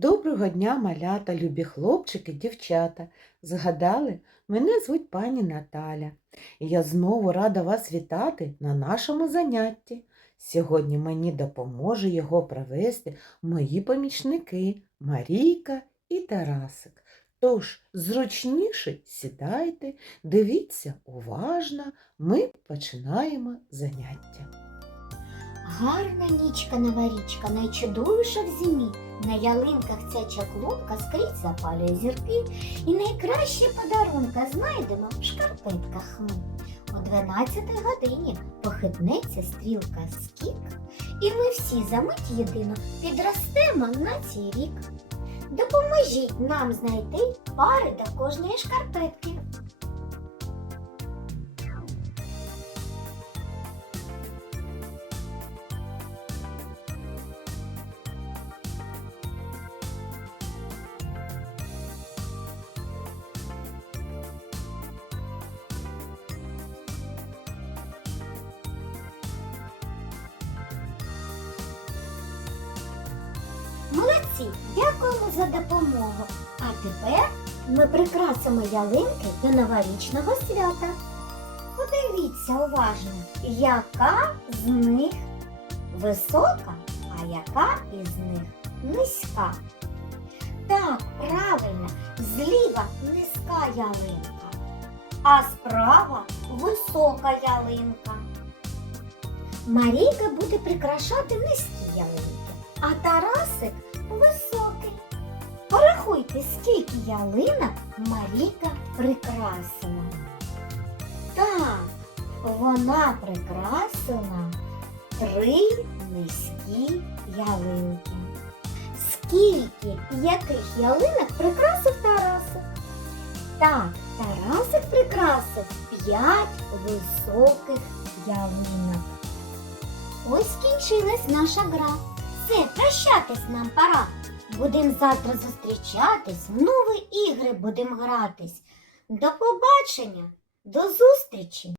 Доброго дня, малята, любі хлопчики, дівчата. Згадали, мене звуть пані Наталя, і я знову рада вас вітати на нашому занятті. Сьогодні мені допоможе його провести мої помічники Марійка і Тарасик. Тож зручніше сідайте, дивіться уважно, ми починаємо заняття. Гарна нічка новорічка, найчудовіша в зимі. На ялинках ця чаклунка скрізь запалює зірки, і найкращі подарунка знайдемо в шкарпетках ми. О 12 годині похитнеться стрілка скік, і ми всі за мить єдино підростемо на цей рік. Допоможіть нам знайти пари до кожної шкарпетки. Молодці, дякуємо за допомогу. А тепер ми прикрасимо ялинки до новорічного свята. Подивіться уважно, яка з них висока, а яка із них низька. Так, правильно, зліва низька ялинка, а справа висока ялинка. Марійка буде прикрашати низькі ялинки, а Тарасик високий. Порахуйте, скільки ялинок Марійка прикрасила. Так, вона прикрасила три низькі ялинки. Скільки яких ялинок прикрасив Тарасик? Так, Тарасик прикрасив п'ять високих ялинок. Ось скінчилась наша гра. Все, прощатись нам пора. Будем завтра зустрічатись, в нові ігри будемо гратись. До побачення, до зустрічі!